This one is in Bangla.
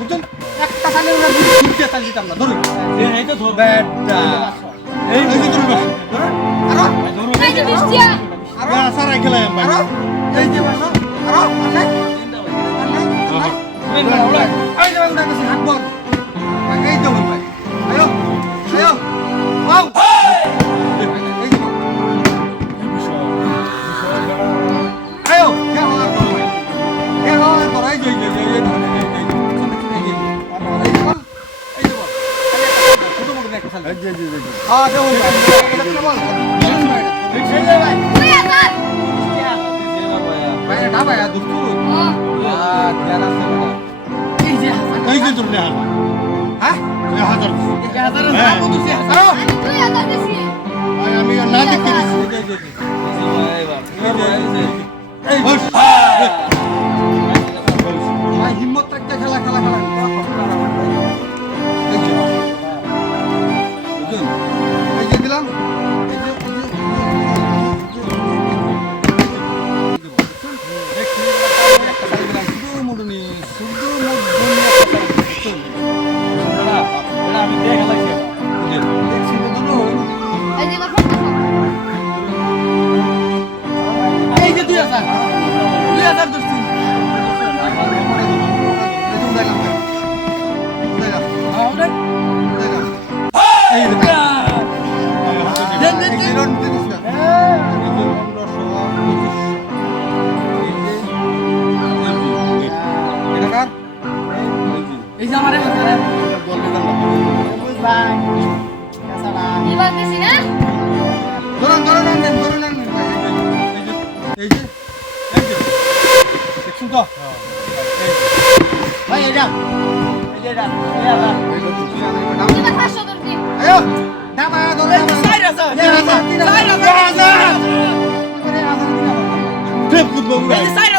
বুঝছেন? একটা সালে ওরা দুইটা সাল দিতাম না ধরুন। এই তো ধরুন। আরও? ধরুন। আরও? সারা খেলাম আরও? জি জি জি হ্যাঁ কেমন কেমন ঠিক সেই যায় ভাই ভাই না ভাই দুষ্টু হ্যাঁ জানা ছিল না এই যে হাসান এই যে আমি না পারতেছি না ধরুন ধরুন আনবেন ধরুন আনবেন এই যে দেখছেন তো ভাই এটা সাইরা